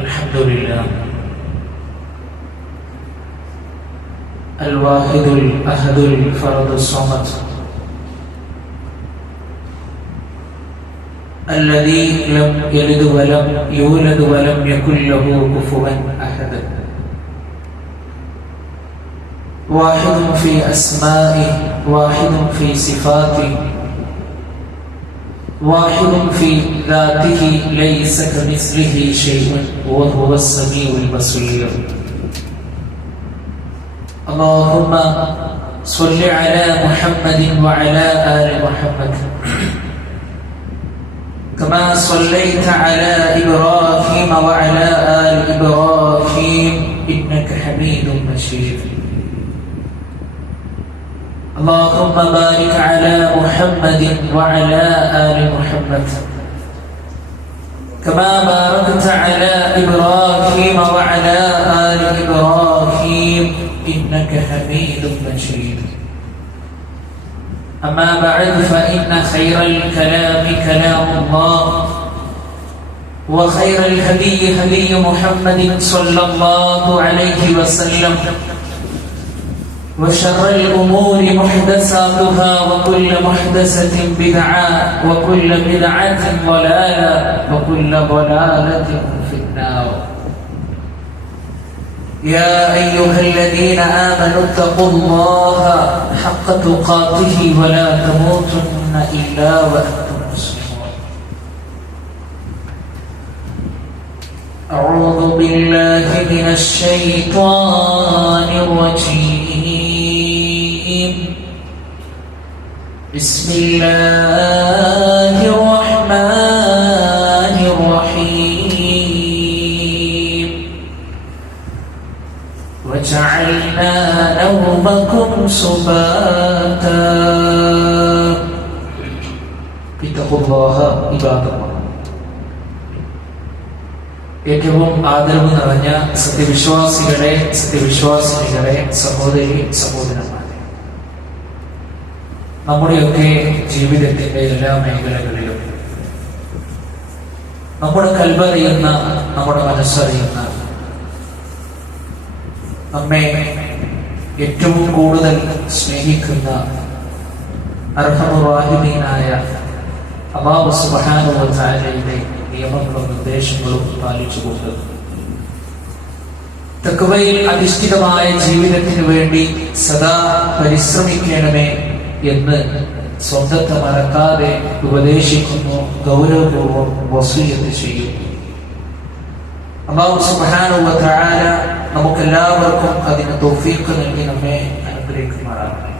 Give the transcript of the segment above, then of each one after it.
الحمد لله الواحد الأحد الفرد الصمد الذي لم يلد ولم يولد ولم يكن له كفوا أحد واحد في أسمائه واحد في صفاته واحد في ذاته ليس كمثله شيء وهو السميع البصير. اللهم صل على محمد وعلى آل محمد كما صليت على إبراهيم وعلى آل إبراهيم إنك حميد مجيد. اللهم بارك على محمد وعلى آل محمد كما باركت على إبراهيم وعلى آل إبراهيم إنك حميد مجيد. أما بعد فإن خير الكلام كلام الله وخير الهدي هدي محمد صلى الله عليه وسلم وشر الأمور محدثاتها وكل محدثة بدعة وكل بدعة ضلالة وكل ضلالة في النار. يا أيها الذين آمنوا اتقوا الله حق تقاته ولا تموتن إلا وأنتم مسلمون. أعوذ بالله من الشيطان الرجيم. بسم الله الرحمن الرحيم. وجعلنا نومكم سباتا. اتقوا الله عباد الله. ഏറ്റവും ആദരവ് നിറഞ്ഞ സത്യവിശ്വാസികളെ സത്യവിശ്വാസിനികളെ സഹോദരി സഹോദരന്മാരെ, നമ്മുടെയൊക്കെ ജീവിതത്തിന്റെ എല്ലാ മേഖലകളിലും നമ്മുടെ കൽബറിയുന്ന, നമ്മുടെ മനസ്സറിയുന്ന, നമ്മെ ഏറ്റവും കൂടുതൽ സ്നേഹിക്കുന്ന അർഹമുർ റഹീമീനായ അല്ലാഹു സുബ്ഹാനഹു വ തആലയുടെ നിയമങ്ങളും നിർദ്ദേശങ്ങളും പാലിച്ചുകൊണ്ട് തഖ്വയിൽ അധിഷ്ഠിതമായ ജീവിതത്തിന് വേണ്ടി സദാ പരിശ്രമിക്കണമേ എന്ന് സ്വന്തത്തെ മറക്കാതെ ഉപദേശിക്കുന്നു, ഗൗരവപൂർവ്വം വസിയ്യത്ത് ചെയ്യുന്നു. അല്ലാഹു സുബ്ഹാനഹു വ തആല നമുക്കെല്ലാവർക്കും അതിന് തൗഫീഖ് നൽകി നമ്മെ അനുഗ്രഹിക്കുമാറാകട്ടെ.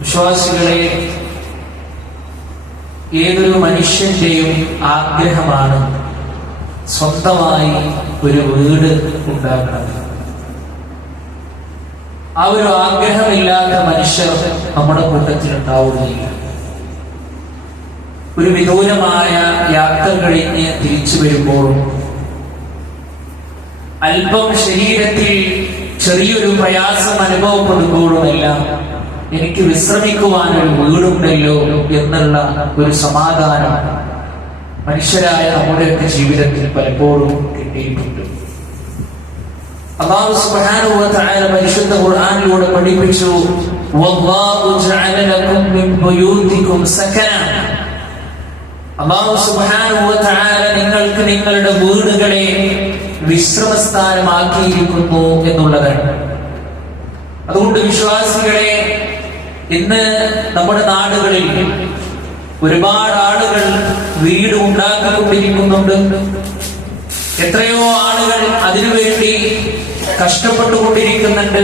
വിശ്വാസികളെ, ഏതൊരു മനുഷ്യന്റെയും ആഗ്രഹമാണ് സ്വന്തമായി ഒരു വീട് ഉണ്ടാകണം. ആ ഒരു ആഗ്രഹമില്ലാത്ത മനുഷ്യർ നമ്മുടെ കൂട്ടത്തിൽ ഉണ്ടാവുകയില്ല. ഒരു വിദൂരമായ യാത്ര കഴിഞ്ഞ് തിരിച്ചു വരുമ്പോഴും അല്പം ശരീരത്തിൽ ചെറിയൊരു പ്രയാസം അനുഭവപ്പെടുമ്പോഴുമെല്ലാം എനിക്ക് വിശ്രമിക്കുവാനൊരു വീടുണ്ടല്ലോ എന്നുള്ള ഒരു സമാധാനം മനുഷ്യരായ നമ്മുടെയൊക്കെ ജീവിതത്തിൽ പലപ്പോഴും കിട്ടിയിട്ടുണ്ട്. അല്ലാഹു സുബ്ഹാനഹു വ തആല പരിശുദ്ധ ഖുർആനിലൂടെ പഠിപ്പിച്ചു, വല്ലാഹു ജഅല ലക്കും മിൻ ബുയൂതികും സകന. അല്ലാഹു സുബ്ഹാനഹു വ തആല നിങ്ങൾക്ക് നിങ്ങളുടെ വീടുകളെ വിശ്രമസ്ഥാനമാക്കിയിരിക്കുന്നു എന്നുള്ളതാണ്. അതുകൊണ്ട് വിശ്വാസികളെ, ഇന്ന് നമ്മുടെ നാടുകളിൽ ഒരുപാട് ആളുകൾ വീട് ഉണ്ടാക്കിക്കൊണ്ടിരിക്കുന്നുണ്ട്. എത്രയോ ആളുകൾ അതിനുവേണ്ടി കഷ്ടപ്പെട്ടുകൊണ്ടിരിക്കുന്നുണ്ട്.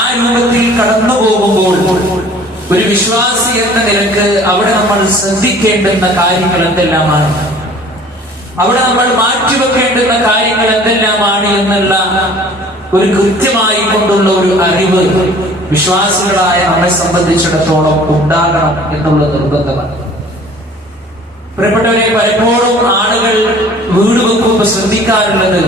ആ രൂപത്തിൽ കടന്നു പോകുമ്പോൾ ഒരു വിശ്വാസി എന്ന നിലക്ക് അവിടെ നമ്മൾ ശ്രദ്ധിക്കേണ്ടുന്ന കാര്യങ്ങൾ എന്തെല്ലാമാണ്, അവിടെ നമ്മൾ മാറ്റിവെക്കേണ്ടുന്ന കാര്യങ്ങൾ എന്തെല്ലാമാണ് എന്നുള്ള ഒരു കൃത്യമായി കൊണ്ടുള്ള ഒരു അറിവ് വിശ്വാസികളായ നമ്മെ സംബന്ധിച്ചിടത്തോളം ഉണ്ടാകണം എന്നുള്ള നിർബന്ധമാണ്. പ്രിയപ്പെട്ടവരെ, പലപ്പോഴും ആളുകൾ വീട് വെക്കുമ്പോൾ ശ്രദ്ധിക്കാറുള്ളത്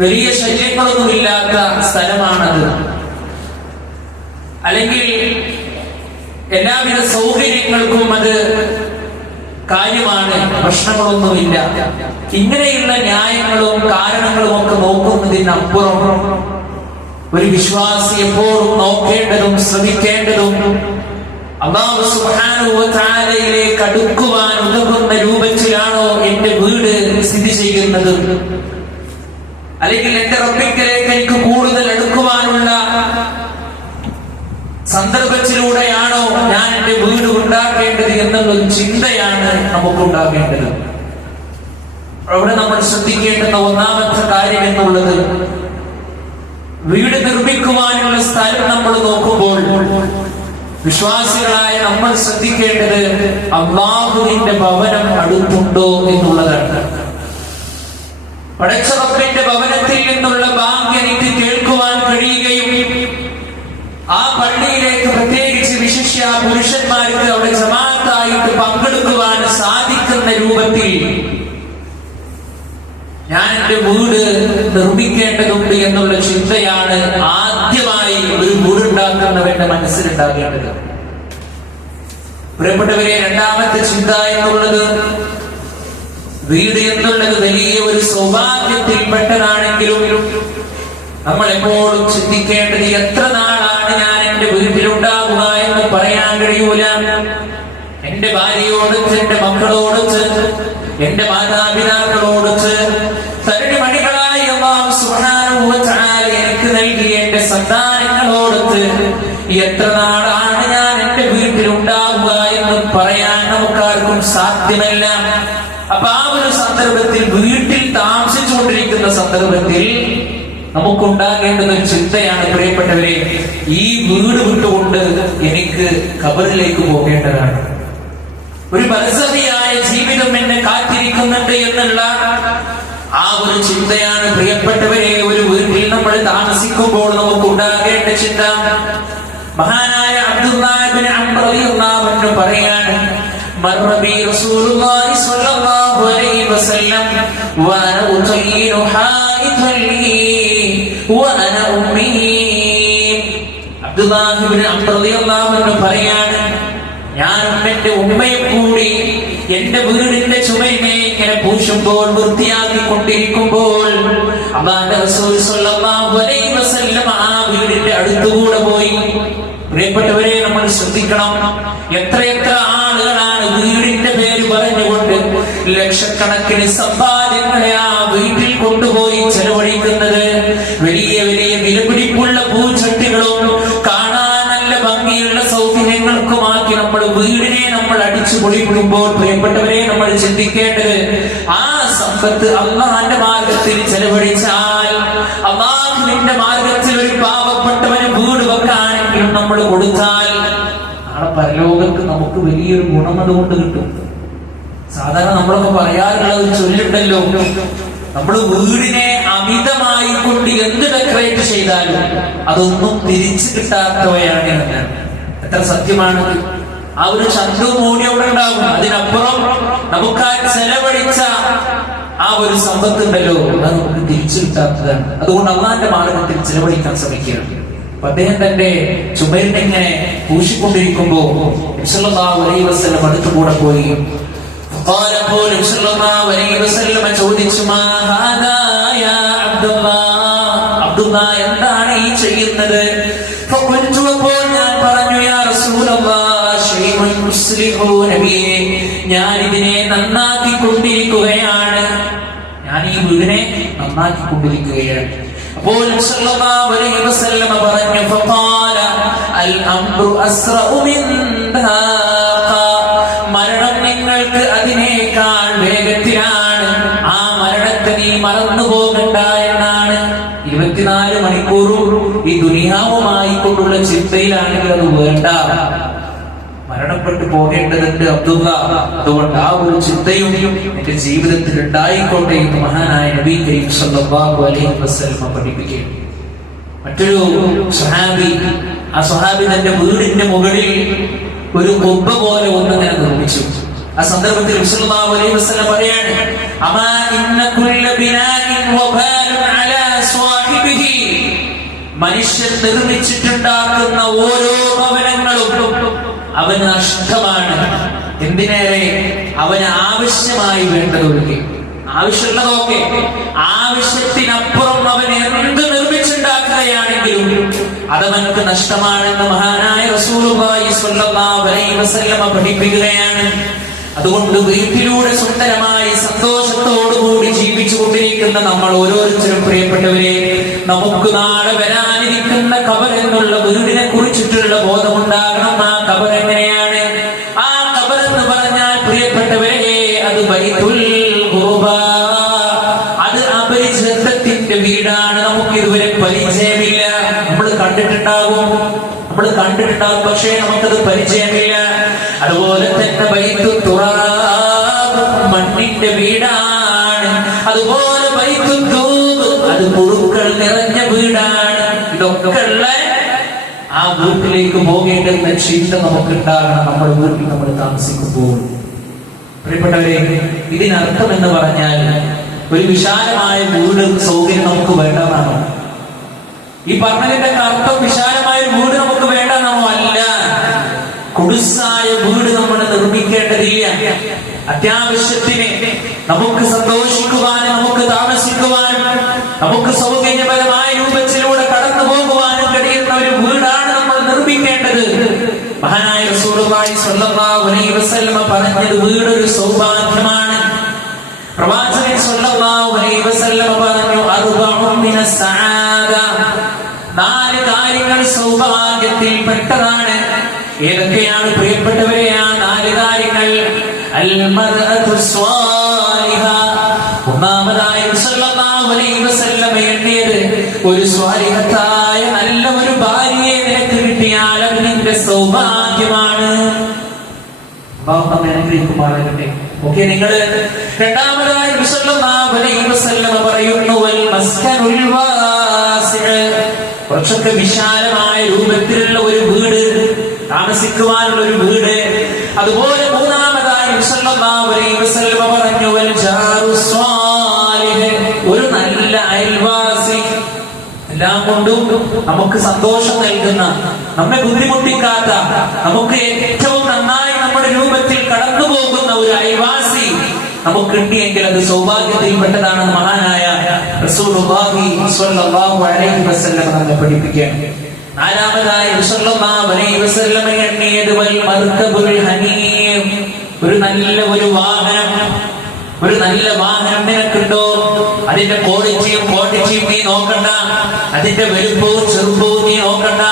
വലിയ ശല്യങ്ങളൊന്നുമില്ലാത്ത സ്ഥലമാണത്, അല്ലെങ്കിൽ എല്ലാവിധ സൗകര്യങ്ങൾക്കും അത് കാര്യമാണ്, പ്രശ്നങ്ങളൊന്നുമില്ല. ഇങ്ങനെയുള്ള ന്യായങ്ങളും കാരണങ്ങളും ഒക്കെ നോക്കുന്നതിനപ്പുറം ഒരു വിശ്വാസി എപ്പോഴും നോക്കേണ്ടതും ശ്രമിക്കേണ്ടതും അല്ലാഹു സുബ്ഹാനഹു വ തആലയിലേക്ക് അടുക്കുവാൻ ഉതകുന്ന രൂപത്തിലാണോ എന്റെ വീട് സ്ഥിതി ചെയ്യുന്നത്, അല്ലെങ്കിൽ എന്റെ റബ്ബിലേക്ക് എനിക്ക് കൂടുതൽ അടുക്കുവാനുള്ള സന്ദർഭത്തിലൂടെയാണോ ഞാൻ എന്റെ വീട് ഉണ്ടാക്കേണ്ടത് എന്നുള്ളൊരു ചിന്തയാണ് നമുക്കുണ്ടാകേണ്ടത്. അവിടെ നമ്മൾ ശ്രദ്ധിക്കേണ്ടുന്ന ഒന്നാമത്തെ കാര്യം എന്നുള്ളത്, വീട് നിർമ്മിക്കുവാനുള്ള സ്ഥലം നമ്മൾ നോക്കുമ്പോൾ വിശ്വാസികളായ നമ്മൾ ശ്രദ്ധിക്കേണ്ടത് അല്ലാഹുവിന്റെ ഭവനം അടുത്തുണ്ടോ എന്നുള്ളതാണ്. പടച്ച റബ്ബിന്റെ ഭവനത്തിൽ നിന്നുള്ള ബാങ്ക് എനിക്ക് കേൾക്കുവാൻ കഴിയുകയും ആ പള്ളിയിലേക്ക് പ്രത്യേകിച്ച് വിശിഷ്യ പുരുഷന്മാർക്ക് അവിടെ ജമാഅത്തായിട്ട് പങ്കെടുക്കുവാൻ സാധിക്കുന്ന രൂപത്തിൽ ഞാൻ എന്റെ വീട് നിർമ്മിക്കേണ്ടതുണ്ട് എന്നുള്ള ചിന്തയാണ് ആദ്യമായി ഒരു വീടുണ്ടാക്കുന്നവന്റെ മനസ്സിലുണ്ടാകേണ്ടത്. പ്രിയപ്പെട്ടവരെ, രണ്ടാമത്തെ ചിന്ത എന്നുള്ളത്, വീട് എന്നുള്ളത് വലിയ ഒരു സൗഭാഗ്യത്തിൽപ്പെട്ടതാണെങ്കിലും നമ്മൾ എപ്പോഴും ചിന്തിക്കേണ്ടത് എത്ര നാളാണ് ഞാൻ എന്റെ വീട്ടിലുണ്ടാവുക എന്ന് പറയാൻ കഴിയൂല. എന്റെ ഭാര്യയോടൊത്ത്, എന്റെ മക്കളോടൊത്ത്, എന്റെ മാതാപിതാക്കളോടൊത്ത്, തരുണിമണികളായി അല്ലാഹു സുബ്ഹാനഹു വ തആല എനിക്ക് നൽകിയ എന്റെ സന്താനങ്ങളോടൊത്ത് എത്ര നാളാണ് ഞാൻ എന്റെ വീട്ടിലുണ്ടാവുക എന്ന് പറയാൻ നമുക്കാർക്കും സാധ്യമല്ല. അപ്പൊ ആ ഒരു സന്ദർഭത്തിൽ, വീട്ടിൽ താമസിച്ചുകൊണ്ടിരിക്കുന്ന സന്ദർഭത്തിൽ നമുക്കുണ്ടാകേണ്ടുന്ന ഒരു ചിന്തയാണ്, പ്രിയപ്പെട്ടവരെ, ഈ വീട് വിട്ടുകൊണ്ട് എനിക്ക് ഖബറിലേക്ക് പോകേണ്ടതാണ്. ഒരു ബർസഖിയായ ജീവിതം എന്നെ കാത്തിരിക്കുന്നുണ്ട് എന്നുള്ള ആ ഒരു ചിന്തയാണ് പ്രിയപ്പെട്ടവരെ ഒരു വീട്ടിൽ നമ്മൾ താമസിക്കുമ്പോൾ നമുക്കുണ്ടാകേണ്ട ചിന്ത. മഹാനായ അബ്ദുല്ലാഹ് ഇബ്നു അംർ റളിയല്ലാഹു അൻഹു പറയാണ്, മർറ ബി റസൂലുള്ളാഹി സ്വല്ലല്ലാഹു അലൈഹി വസല്ലം വഅന ഉതയ്യിനു ഹായിതൻ ലീ വഅന ഉമ്മീ. അബ്ദുല്ലാഹ് ഇബ്നു അംർ റളിയല്ലാഹു അൻഹു പറയാണ്, ഞാൻ എന്റെ ഉമ്മയെ കൂടി എന്റെ വീടിന്റെ ചുമരിനെ ഇങ്ങനെ പൂശുമ്പോൾ, വൃത്തിയാക്കിക്കൊണ്ടിരിക്കുമ്പോൾ അല്ലാഹുവിന്റെ റസൂൽ സ്വല്ലല്ലാഹു അലൈഹി വസല്ലം ആ വീടിന്റെ അടുത്തുകൂടെ പോയി. പ്രിയപ്പെട്ടവരെ, നമ്മൾ ശ്രദ്ധിക്കണം, എത്രയെത്ര ആളുകളാണ് വീടിന്റെ പേര് പറഞ്ഞുകൊണ്ട് ലക്ഷക്കണക്കിന് സമ്പാദ്യങ്ങളെ ആ വീട്ടിൽ കൊണ്ടുപോയി ചെലവഴിക്കുന്നത്. വലിയ വലിയ വിലപിടിപ്പുള്ള പൂച്ചട്ടികളും കാണാൻ നല്ല ഭംഗിയുള്ള സൗകര്യങ്ങൾക്കുമാക്കി നമ്മൾ വീടിനെ നമ്മൾ അടിച്ചു പൊളിക്കുമ്പോൾ, പ്രിയപ്പെട്ടവരെ, നമ്മൾ ചിന്തിക്കേണ്ടത് ആ സമ്പത്ത് അല്ലാഹുവിന്റെ മാർഗത്തിൽ ചെലവഴിച്ചാൽ, അല്ലാഹുവിന്റെ മാർഗത്തിൽ ഒരു പാവപ്പെട്ടവന് വീട് വെക്കാനെങ്കിലും നമ്മൾ കൊടുത്താൽ, നാളെ പരലോകത്ത് നമുക്ക് വലിയൊരു ഗുണം അതുകൊണ്ട് കിട്ടും. സാധാരണ നമ്മളൊക്കെ പറയാറുള്ള ഒരു ചൊല്ലുണ്ടല്ലോ, നമ്മൾ വീടിനെ അമിതമായി കൊണ്ട് എന്ത് ഡെക്കറേറ്റ് ചെയ്താലും അതൊന്നും തിരിച്ചു കിട്ടാത്തവയാണ് എന്ന്. എത്ര സത്യമാണ്! ആ ഒരു ചന്തു മൂടി അവിടെ ഉണ്ടാകും, അതിനപ്പുറം നമുക്ക് ആ ചെലവഴിച്ച ആ ഒരു സമ്പത്ത് ഉണ്ടല്ലോ, അത് നമുക്ക് തിരിച്ചു കിട്ടാത്തതാണ്. അതുകൊണ്ട് അല്ലാഹുവിന്റെ മാർഗത്തിൽ ചെലവഴിക്കാൻ ശ്രമിക്കുക. അപ്പൊ അദ്ദേഹം തന്റെ ചുമരിനെങ്ങനെ പൂശിക്കൊണ്ടിരിക്കുമ്പോ നബി സല്ലല്ലാഹു അലൈഹി വസല്ലം അടുത്തുകൂടെ പോയി. നബി സല്ലല്ലാഹു അലൈഹി വസല്ലം ചോദിച്ചു, മാ ഹാദാ യാ അബ്ദുല്ലാഹ്, അബ്ദുല്ലാഹ് എന്താണ് ഈ ചെയ്യുന്നത്? അപ്പോൾ ഞാൻ പറഞ്ഞു, യാ റസൂലല്ലാഹ് ശൈഉൻ യുസ്ലിഹു, നബിയേ, ഞാൻ ഇതിനെ നന്നാക്കിക്കൊണ്ടിരിക്കുകയാണ്, ഞാൻ ഈ വീടിനെ നന്നാക്കിക്കൊണ്ടിരിക്കുകയാണ്. അപ്പോൾ സല്ലല്ലാഹു അലൈഹി വസല്ലം പറഞ്ഞു, ഫഖാല അൽ അംറു അസ്റഉ മിൻ ദാഖ, മരണം നിങ്ങൾക്ക് അതിനേക്കാൾ വേഗത്തിലാണ്, ആ മരണത്തെ നീ മറന്നു പോകണ്ട എന്നാണ്. 24 മണിക്കൂറും ഈ ദുനിയാവുമായി കൊണ്ടുള്ള ചിന്തയിലാണെങ്കിൽ അത് വേണ്ട, മരണപ്പെട്ടു പോകേണ്ടതുണ്ട് അബ്ദുള്ള. അതുകൊണ്ട് ആ ഒരു ചിന്തയും എന്റെ ജീവിതത്തിൽ ഉണ്ടായിക്കോട്ടെ എന്ന് മഹാനായ നബി കരീം സല്ലല്ലാഹു അലൈഹി വസല്ലം പഠിപ്പിക്കുകയാണ്. മറ്റൊരു സ്വഹാബി, ആ സ്വഹാബി തന്റെ വീടിന്റെ മുകളിൽ ഒരു കൊമ്പ പോലെ ഒന്നിങ്ങനെ നിർമ്മിച്ചു. ആ സന്ദർഭത്തിൽ സല്ലല്ലാഹു അലൈഹി വസല്ലം പറയാണ്, അമാ ഇന്ന കുല്ല ബിനാഇൻ വബാലുൻ അലാ സ്വാഹിബിഹി, മനുഷ്യൻ നിർമ്മിച്ചിട്ടുണ്ടാക്കുന്ന ഓരോ ഭവനങ്ങളും അവന് നഷ്ടമാണ്. എന്തിനേറെ അവന് ആവശ്യമായി വേണ്ടതൊക്കെ, ആവശ്യമുള്ളതൊക്കെ, ആവശ്യത്തിനപ്പുറം അവൻ എന്ത് നിർമ്മിച്ചുണ്ടാക്കുകയാണെങ്കിലും അതവനക്ക് നഷ്ടമാണെന്ന് മഹാനായ റസൂലുള്ളാഹി സ്വല്ലല്ലാഹു അലൈഹി വസല്ലമ പഠിപ്പിക്കുകയാണ്. അതുകൊണ്ട് വീട്ടിലൂടെ സുന്ദരമായി സന്തോഷത്തോടുകൂടി ജീവിച്ചു കൊണ്ടിരിക്കുന്ന നമ്മൾ ഓരോരുത്തരും പ്രിയപ്പെട്ടവരെ, നമുക്ക് നാളെ വരാനിരിക്കുന്ന ഖബർ എന്നുള്ള വീടിനെ കുറിച്ചിട്ടുള്ള ബോധമുണ്ടാകണം. ആ ഖബർ എങ്ങനെയാണ്? ആ ഖബർ എന്ന് പറഞ്ഞാൽ പ്രിയപ്പെട്ടവരെ, അത് ബൈത്തുൽ ഖുർബ, അത് അപരിചിതത്തിന്റെ വീടാണ്. നമുക്ക് ഇതുവരെ പരിചയമില്ല. നമ്മൾ കണ്ടിട്ടുണ്ടാകും, പക്ഷേ നമുക്കത് പരിചയമില്ല. അതുപോലെ തന്നെ ബൈത്തു തുറാബ്, മണ്ണിന്റെ വീടാണ്. അതുപോലെ ബൈത്തു തൂബ്, അത് പുഴുക്കൾ നിറഞ്ഞ വീടാണ്. ഇതൊക്കെ ഉള്ള ആ വീട്ടിലേക്ക് പോകേണ്ടുന്ന ചിന്ത നമുക്കുണ്ടാകണം നമ്മുടെ വീട്ടിൽ നമ്മൾ താമസിക്കുമ്പോൾ. പ്രിയപ്പെട്ടവരെ, ഇതിനർത്ഥം എന്ന് പറഞ്ഞാൽ ഒരു വിശാലമായ വീട് സൗകര്യം നമുക്ക് വേണ്ടതാണോ? ഈ പറഞ്ഞതിന്റെ അർത്ഥം വിശാലമായ വീട് നമുക്ക് വേണ്ടതാണോ? അല്ല. കുടുസായ വീട് നമ്മൾ നിർമ്മിക്കേണ്ടതില്ല. അത്യാവശ്യത്തിന് നമുക്ക് സന്തോഷിക്കുവാനും നമുക്ക് താമസിക്കുവാനും നമുക്ക് സൗകര്യപരമായ രൂപത്തിലൂടെ കടന്നു പോകുവാനും കഴിയുന്ന ഒരു വീടാണ് നമ്മൾ നിർമ്മിക്കേണ്ടത്. മഹാനായ റസൂലുള്ളാഹി സ്വല്ലല്ലാഹു അലൈഹി വസല്ലമ പറഞ്ഞത് വീടൊരു സൗഭാഗ്യമാണ്. പ്രവാചകൻ സ്വല്ലല്ലാഹു അലൈഹി വസല്ലമ പറഞ്ഞു, അർബഉൻ മിനസ് സആദ, 4 കാര്യങ്ങൾ സൗഭാഗ്യത്തിൽ പെട്ടതാണ്. ഏതൊക്കെയാണ് പ്രിയപ്പെട്ടവരെ ആ 4 കാര്യങ്ങൾ? അൽ മർഅതു സ്വാലിഹ, ഒന്നാമതായി സ്വല്ലല്ലാഹു അലൈഹി വസല്ലമ എണ്ണിയത് ഒരു സ്വാലിഹത്തായ നല്ല ഒരു ഭാര്യയെ നിനക്ക് കിട്ടിയാൽ അത് നിന്റെ സൗഭാഗ്യമാണ്. ഓക്കെ, നിങ്ങൾ രണ്ടാമതായി സ്വല്ലല്ലാഹു അലൈഹി വസല്ലമ പറയുന്നു വൽ മസ്കനുൽ വാസിഅ, കുറച്ചൊക്കെ വിശാലമായ രൂപത്തിലുള്ള ഒരു വീട്, താമസിക്കുവാനുള്ള ഒരു വീട്. അതുപോലെ മൂന്നാമതായി സ്വല്ലല്ലാഹു അലൈഹി വസല്ലമ പറഞ്ഞു വൽ ജാറു സ്വാലിഹ്, ഒരു നല്ല അയൽവാസി. എല്ലാം കൊണ്ടും നമുക്ക് സന്തോഷം നൽകുന്ന, നമ്മെ ബുദ്ധിമുട്ടിക്കാത്ത, നമുക്ക് ഏറ്റവും നന്നായി നമ്മുടെ രൂപത്തിൽ കടന്നു പോകുന്ന ഒരു അയൽവാസി നമുക്ക് കിട്ടിയെങ്കിൽ അത് സൗഭാഗ്യത്തിൽപ്പെട്ടതാണെന്ന് മഹാനായ റസൂലുള്ളാഹി സ്വല്ലല്ലാഹു അലൈഹി വസല്ലം നമ്മെ പഠിപ്പിക്കുകയാണ്. നാലാമതായി സ്വല്ലല്ലാഹു അലൈഹി വസല്ലം എണ്ണിയത് വൽ മർകബുൽ ഹനീം, ഒരു നല്ല ഒരു വാഹനം. ഒരു നല്ല വാഹനം നിനക്കുണ്ടോ? അതിന്റെ ക്വാണ്ടിറ്റിയും നീ നോക്കണ്ട, അതിന്റെ വലുപ്പവും ചെറുപ്പവും നീ നോക്കണ്ട.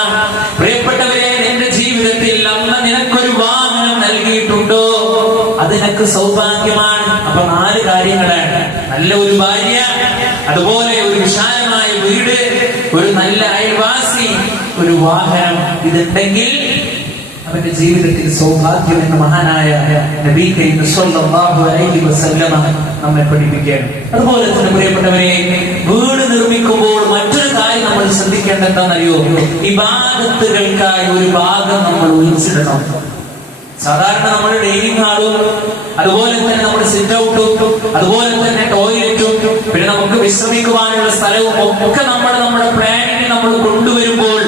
പ്രിയപ്പെട്ടവരെ, നിന്റെ ജീവിതത്തിൽ അന്ന് നിനക്കൊരു വാഹനം നൽകിയിട്ടുണ്ടോ? അത് നിനക്ക് സൗഭാഗ്യമാണ്. അപ്പൊ 4 കാര്യങ്ങളാണ്: നല്ല ഒരു ഭാര്യ, അതുപോലെ ഒരു വിശാലമായ വീട്, ഒരു നല്ല അയൽവാസി, ഒരു വാഹനം. ഇതുണ്ടെങ്കിൽ അവന്റെ ജീവിതത്തിൽ സൗഭാഗ്യം എന്ന് മഹാനായ നബി കരീം സ്വല്ലല്ലാഹു അലൈഹി വസല്ലമ നമ്മെ പഠിപ്പിക്കുകയാണ്. അതുപോലെ തന്നെ പ്രിയപ്പെട്ടവരെ, വീട് നിർമ്മിക്കുമ്പോൾ മറ്റൊരു കാര്യം നമ്മൾ ശ്രദ്ധിക്കേണ്ടത് എന്താണെന്നറിയോ? ഇബാദത്തുകൾക്കായി ഒരു ഭാഗം നമ്മൾ ഒഴിച്ചിടണം. സാധാരണ നമ്മുടെ ഡൈനിങ് ഹാളും, അതുപോലെ തന്നെ നമ്മുടെ സിറ്റ് ഔട്ടും, അതുപോലെ തന്നെ ടോയ്ലറ്റും, പിന്നെ നമുക്ക് വിശ്രമിക്കുവാനുള്ള സ്ഥലവും ഒക്കെ നമ്മുടെ പ്ലാനിൽ നമ്മൾ കൊണ്ടുവരുമ്പോൾ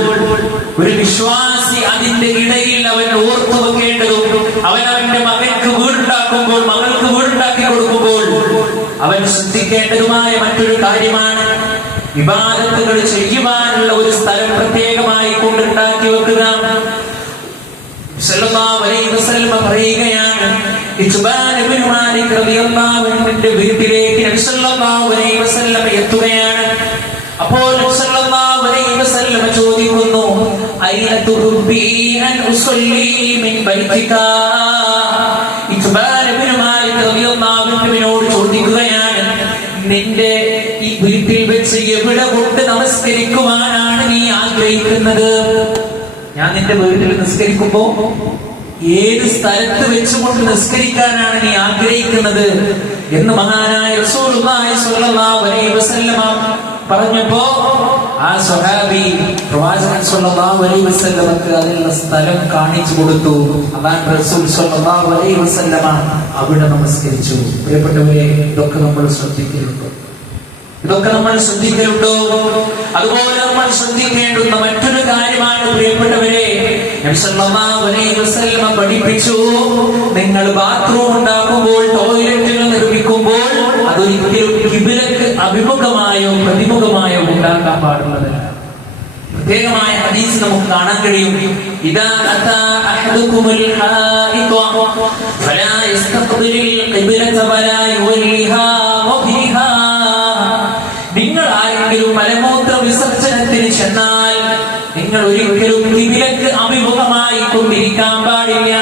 ഒരു വിശ്വാസി അതിന്റെ ഇടയിൽ അവൻ ഓർത്തു വെക്കേണ്ടതും, അവന്റെ മകൾക്ക് വീടുണ്ടാക്കുമ്പോൾ, മകൾക്ക് വീടുണ്ടാക്കി കൊടുക്കുമ്പോൾ അവൻ ശ്രദ്ധിക്കേണ്ടതുമായ മറ്റൊരു കാര്യമാണ് ഇബാദത്തുകൾ ചെയ്യുവാനുള്ള ഒരു സ്ഥലം പ്രത്യേകമായി കൊണ്ടുണ്ടാക്കി വെക്കുക. സല്ലല്ലാഹു അലൈഹി വസല്ലം പറയുകയാണ്, ഇത്ബാൻ ഇബ്നു മാലിക് റളിയല്ലാഹു അൻഹുവിന്റെ വീട്ടിലേക്ക് നബി സല്ലല്ലാഹു അലൈഹി വസല്ലം എത്തുകയാണ്. അപ്പോൾ നബി സല്ലല്ലാഹു അലൈഹി വസല്ലം ചോദിക്കുന്നു, അയ്ന തുഹബ്ബി അൻ ഉസല്ലി മിൻ ബൈതിക. ഇത്ബാൻ ഇബ്നു മാലിക് റളിയല്ലാഹു അൻഹുവിനോട് ചോദിക്കുകയാണ്, നിന്റെ ഈ വീട്ടിൽ വെച്ച് എവിടെ കൊണ്ട് നമസ്കരിക്കുവാനാണ് നീ ആഗ്രഹിക്കുന്നത്? ഞാൻ നിന്റെ വീട്ടിൽ നിസ്കരിക്കുമ്പോ ഏത് സ്ഥലത്ത് വെച്ചുകൊണ്ട് നിസ്കരിക്കാനാണ് നീ ആഗ്രഹിക്കുന്നത് എന്ന് മഹാനായ റസൂലുള്ളാഹി സ്വല്ലല്ലാഹു അലൈഹി വസല്ലമ പറഞ്ഞപ്പോ ആ സ്വഹാബി പ്രവാചകൻ സ്വല്ലല്ലാഹു അലൈഹി വസല്ലമക്ക് അതിനുള്ള സ്ഥലം കാണിച്ചു കൊടുത്തു. അല്ലാഹു റസൂൽ സ്വല്ലല്ലാഹു അലൈഹി വസല്ലമ അവിടെ നമസ്കരിച്ചു. പ്രിയപ്പെട്ടവരെ, ഇതൊക്കെ നമ്മൾ ശ്രദ്ധിക്കലുണ്ടോ? അതുപോലെ നമ്മൾ ശ്രദ്ധിക്കേണ്ടുന്ന മറ്റൊരു കാര്യമാണ് പ്രിയപ്പെട്ടവരെ, നബി സല്ലല്ലാഹു അലൈഹി വസല്ലം പഠിപ്പിച്ചു, നിങ്ങൾ ബാത്റൂം ഉണ്ടാക്കുമ്പോൾ, ടോയ്ലറ്റുകൾ നിർമ്മിക്കുമ്പോൾ അതൊരിക്കലും ഖിബ്ലക്ക് അഭിമുഖമായോ പ്രതിമുഖമായോ ഉണ്ടാക്കാൻ പാടുള്ളതല്ല. പ്രത്യേകമായ ഹദീസ് നമുക്ക് കാണാൻ കഴിയും. ഇദാ അതാ അഹദുകുമുൽ ഹായിത ഫലാ യസ്തഖ്ബിലുൽ ഖിബ്ലത വലാ യുവല്ലിഹാ വജ്ഹാ. നിങ്ങൾ ആരെങ്കിലും മലമൂത്ര വിസർജനത്തിന് ചെന്നാൽ നിങ്ങൾ ഒരിക്കലും ഖിബ്ലക്ക് അഭിമുഖമായി കൊണ്ടിരിക്കാൻ പാടില്ല.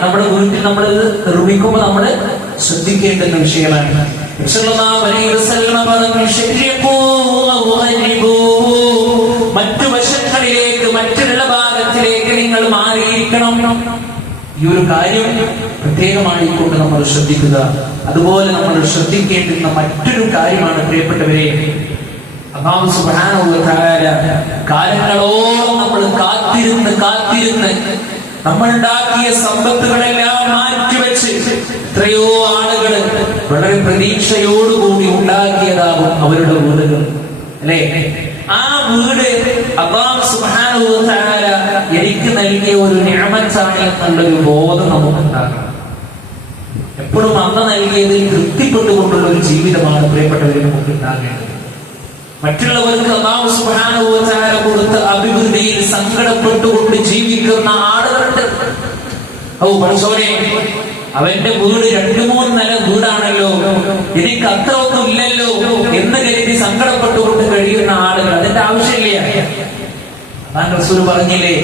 നമ്മുടെ വീട്ടിൽ നമ്മൾ നിർമ്മിക്കുമ്പോൾ നമ്മൾ ശ്രദ്ധിക്കേണ്ടുന്ന വിഷയമാണ്. മറ്റു വശങ്ങളിലേക്ക്, മറ്റുള്ള ഭാഗത്തിലേക്ക് നിങ്ങൾ മാറിയിരിക്കണം. ഈ ഒരു കാര്യം പ്രത്യേകമായി കൊണ്ട് നമ്മൾ ശ്രദ്ധിക്കുക. അതുപോലെ നമ്മൾ ശ്രദ്ധിക്കേണ്ടുന്ന മറ്റൊരു കാര്യമാണ് പ്രിയപ്പെട്ടവരെ, അല്ലാഹു സുബ്ഹാനഹു വ തആല കാലങ്ങളോളം നമ്മൾ കാത്തിരുന്ന് നമ്മളുണ്ടാക്കിയ സമ്പത്തുകളെല്ലാം മാറ്റിവെച്ച് എത്രയോ ആളുകൾ വളരെ പ്രതീക്ഷയോടുകൂടി ഉണ്ടാക്കിയതാകും അവരുടെ വീടുകൾ, അല്ലേ? ആ വീട് അല്ലാഹു സുബ്ഹാനഹു വ തആല എനിക്ക് നൽകിയ ഒരു നിഅമത്താണ് എന്നുള്ളൊരു ബോധം നമുക്കുണ്ടാകണം. എപ്പോഴും അന്ന് നൽകിയതിൽ തൃപ്തിപ്പെട്ടുകൊണ്ടുള്ള ഒരു ജീവിതമാണ് പ്രിയപ്പെട്ടവരെ നമുക്ക് ഉണ്ടാകേണ്ടത്. മറ്റുള്ളവർക്ക് അല്ലാഹു സുബ്ഹാനഹു വ തആല കൊടുത്ത അഭിവൃദ്ധിയിൽ സങ്കടപ്പെട്ടുകൊണ്ട് ജീവിക്കുന്ന ആളുകളുണ്ട്. പടച്ചോനെ, അവന്റെ വീട് 2-3 നില വീടാണല്ലോ, എനിക്ക് അത്ര ഒന്നും ഇല്ലല്ലോ എന്ന് കരുതി സങ്കടപ്പെട്ടുകൊണ്ട് കഴിയുന്ന ആളുകൾ. അതിന്റെ ആവശ്യമില്ല. അതാണ് റസൂൽ പറഞ്ഞില്ലേ,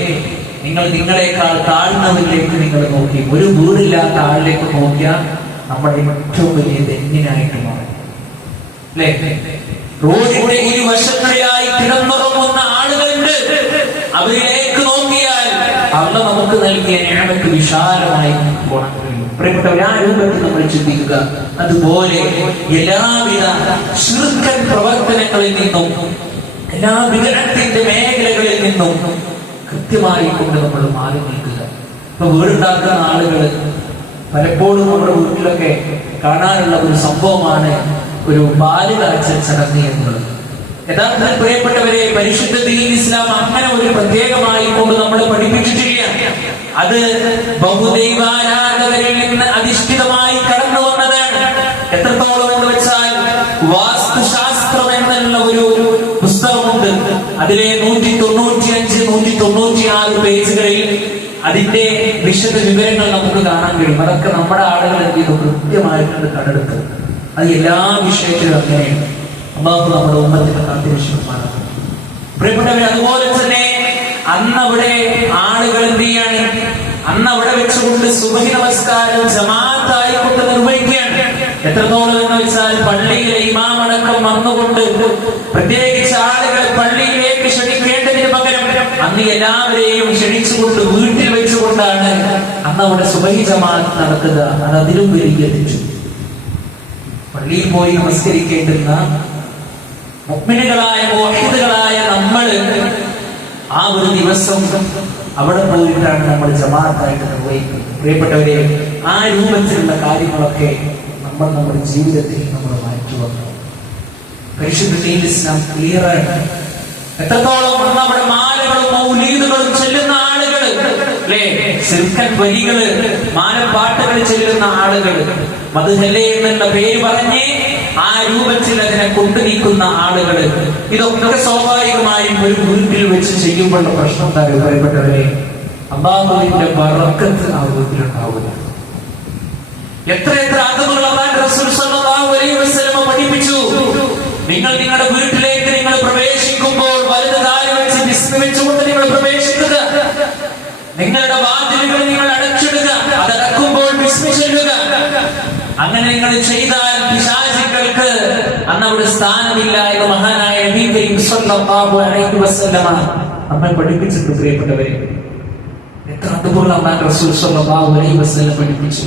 നിങ്ങൾ നിങ്ങളെക്കാൾ താഴ്ന്നവരിലേക്ക് നിങ്ങൾ നോക്കി, ഒരു വീടില്ലാത്ത ആളിലേക്ക് നോക്കിയാൽ നമ്മുടെ ഏറ്റവും വലിയ ദന്യനായിട്ട് മാറും, അല്ലേ? റോഡിന്റെ ഇരുവശങ്ങളിലായി കിടന്നുറങ്ങുന്ന ആളുകളുണ്ട്. അവരിലേക്ക് നോക്കിയാൽ അല്ലാഹു നമുക്ക് നൽകിയ നിഅമത്ത് വിശാലമായി പോകാൻ കഴിയും. പ്രിയപ്പെട്ടവരെ, ആ രൂപത്തിൽ നമ്മൾ ചിന്തിക്കുക. അതുപോലെ എല്ലാവിധ ശിർക്കൻ പ്രവർത്തനങ്ങളിൽ നിന്നും, എല്ലാ വിദഅത്തിന്റെ മേഖലകളിൽ നിന്നും കൃത്യമായി കൊണ്ട് നമ്മൾ മാറി നിൽക്കുക. ഇപ്പൊ വീടുണ്ടാക്കുന്ന ആളുകൾ പലപ്പോഴും നമ്മുടെ വീട്ടിലൊക്കെ കാണാനുള്ള ഒരു സംഭവമാണ് ഒരു ബാലുകാഴ്ച ചടങ്ങ് എന്നുള്ളത്. യഥാർത്ഥത്തിൽ പ്രിയപ്പെട്ടവരെ, പരിശുദ്ധ ദീൻ ഇസ്ലാം അങ്ങനെ ഒരു പ്രത്യേകമായി കൊണ്ട് നമ്മളെ പഠിപ്പിച്ചിട്ടില്ല. അത് ബഹുദൈവാരാധകരിൽ നിന്ന് അധിഷ്ഠിതമായി കടന്നു വന്നതാണ്. എത്രത്തോളം എന്ന് വെച്ചാൽ, വാസ്തുശാസ്ത്രം എന്നുള്ള ഒരു പുസ്തകമുണ്ട്. അതിലെ 195-196 പേജുകളിൽ അതിന്റെ വിശദ വിവരങ്ങൾ നമുക്ക് കാണാൻ കഴിയും. അതൊക്കെ നമ്മുടെ ആളുകൾ എന്ത് ചെയ്തു? കൃത്യമായിട്ടുണ്ട് കണ്ടെടുത്തു. അത് എല്ലാ വിഷയത്തിലും അങ്ങനെയാണ്. അല്ലാഹു നമ്മുടെ ഉമ്മത്തിനെ കാത്തിരക്ഷിക്കുമാണ്. പ്രിയപ്പെട്ടവരെ, അതുപോലെ തന്നെ അന്നവിടെ ആളുകൾ എന്ത് ചെയ്യാണ്? അന്നവിടെ വെച്ചുകൊണ്ട് സുബഹി നമസ്കാരം ജമാഅത്തായി കൊണ്ട് നിർവഹിക്കുകയാണ്. എത്രത്തോളം എന്ന് വെച്ചാൽ, പള്ളിയിലെ ഇമാമടക്കം വന്നുകൊണ്ട് പ്രത്യേകിച്ച് ആളുകൾ പള്ളിയിലേക്ക് ക്ഷണിക്കേണ്ടതിന് പകരം അന്ന് എല്ലാവരെയും ക്ഷണിച്ചുകൊണ്ട് വീട്ടിൽ വെച്ചുകൊണ്ടാണ് അന്ന് അവിടെ സുബഹി ജമാഅത്ത് നടത്തുക. അത് അതിലും വലിയ തെറ്റു. പള്ളിയിൽ പോയി നമസ്കരിക്കേണ്ടുന്ന മുഅ്മിനുകളായ മുവഹിദുകളായ നമ്മൾ ആ ഒരു ദിവസം അവിടെ പോയിട്ടാണ് നമ്മൾ ജമാഅത്തായിട്ട് നിർവഹിക്കുന്നത്. പ്രിയപ്പെട്ടവരെ, ആ രൂപത്തിലുള്ള കാര്യങ്ങളൊക്കെ നമ്മൾ നമ്മുടെ ജീവിതത്തിൽ നമ്മൾ മാറ്റുവന്നു. പരിശുദ്ധ ദീൻ ഇസ്ലാം ക്ലിയറാണ്. എത്രത്തോളം നമ്മുടെ മാലകളും മൗലീദുകളും ചെല്ലുന്ന ആളുകൾ, അല്ലേ? സിർക്കൻ വരികള്, മാലപ്പാട്ടുകൾ ചെല്ലുന്ന ആളുകൾ, മദ്ഹല്ലേ എന്നുള്ള പേര് പറഞ്ഞ് ആ രൂപത്തിൽ അതിനെ കൊണ്ടുനീക്കുന്ന ആളുകൾ, ഇതൊക്കെ സ്വാഭാവികമായും ഒരു വീട്ടിൽ വെച്ച് ചെയ്യുമ്പോഴുള്ള പ്രശ്നം എന്തായാലും പറയപ്പെട്ടവരെ, അല്ലാഹുവിന്റെ ബറക്കത്ത് ആ വീട്ടിലുണ്ടാവുക. എത്ര ആദമുകൾ റസൂൽ സല്ലല്ലാഹു അലൈഹി വസല്ലം പഠിപ്പിച്ചു. നിങ്ങൾ നിങ്ങളുടെ വീട്ടിലേക്ക് നിങ്ങൾ പ്രവേശിക്കുമ്പോൾ വലത് കാല് വെച്ച് ബിസ്മി വെച്ചുകൊണ്ട് നിങ്ങൾ പ്രവേശിക്കുക. നിങ്ങളുടെ വാതിലുകൾ നിങ്ങൾ അടച്ചിടുക. അതടക്കുമ്പോൾ ബിസ്മി ചൊല്ലുക. അങ്ങനെ നിങ്ങൾ ചെയ്താൽ പിശാചുക്കൾക്ക് അന്ന് അവിടെ സ്ഥാനമില്ല എന്ന് മഹാനായ നബി കരീം സല്ലല്ലാഹു അലൈഹി വസല്ലം നമ്മെ പഠിപ്പിച്ചിട്ടുണ്ട്. പ്രിയപ്പെട്ടവരെ, എത്ര അതുപോലെ റസൂൽ സല്ലല്ലാഹു അലൈഹി വസല്ലം പഠിപ്പിച്ചു.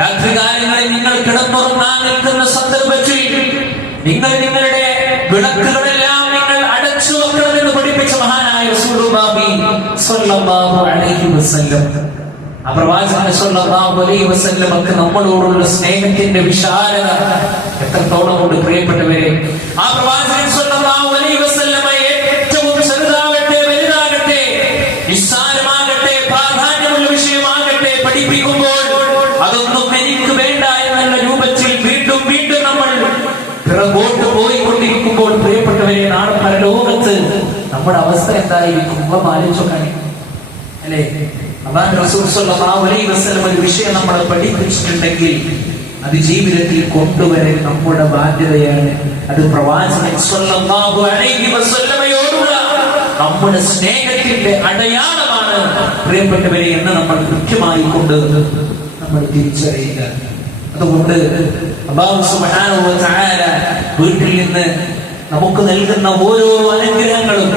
രാത്രികാലങ്ങളിൽ നിങ്ങൾ കിടന്നുറങ്ങാൻ നിൽക്കുന്ന സന്ദർഭത്തിൽ നിങ്ങൾ നിങ്ങളുടെ വിളക്കുകളെല്ലാം നിങ്ങൾ അടച്ചു വെക്കണമെന്ന് പഠിപ്പിച്ച മഹാനായ റസൂലുള്ളാഹി സ്വല്ലല്ലാഹു അലൈഹി വസല്ലം. ആ പ്രവാചകൻ സ്വല്ലല്ലാഹു അലൈഹി വസല്ലമക്ക് നമ്മളോടുള്ള സ്നേഹത്തിന്റെ വിശാലത എത്രത്തോളം കൊണ്ട് പ്രിയപ്പെട്ടവരെ. ആ പ്രവാചകൻ സ്വല്ലല്ലാഹു അലൈഹി വസല്ലമ ഏറ്റവും ചെറുതാകട്ടെ വലുതാകട്ടെ, നിസ്സാരമാകട്ടെ നമ്മുടെ അവസ്ഥ എന്തായിരിക്കും? ആലോചിച്ചോക്കാൻ അല്ലേ? അല്ലാഹുവിന്റെ റസൂൽ സ്വല്ലല്ലാഹു അലൈഹി വസല്ലം ഒരു വിഷയം നമ്മളെ പഠിപ്പിച്ചിട്ടുണ്ടെങ്കിൽ അത് ജീവിതത്തിൽ കൊണ്ടുവരൽ നമ്മുടെ ബാധ്യതയാണ്. അത് പ്രവാചകൻ സ്വല്ലല്ലാഹു അലൈഹി വസല്ലമയോടുള്ള നമ്മുടെ സ്നേഹത്തിന്റെ അടയാളമാണ് പ്രിയപ്പെട്ടവരെ എന്ന് നമ്മൾ കൃത്യമായി കൊണ്ട് നമ്മൾ തിരിച്ചറിയുക. അതുകൊണ്ട് അല്ലാഹു സുബ്ഹാനഹു വ തആല വീട്ടിൽ നിന്ന് നമുക്ക് നൽകുന്ന ഓരോ അനുഗ്രഹങ്ങളും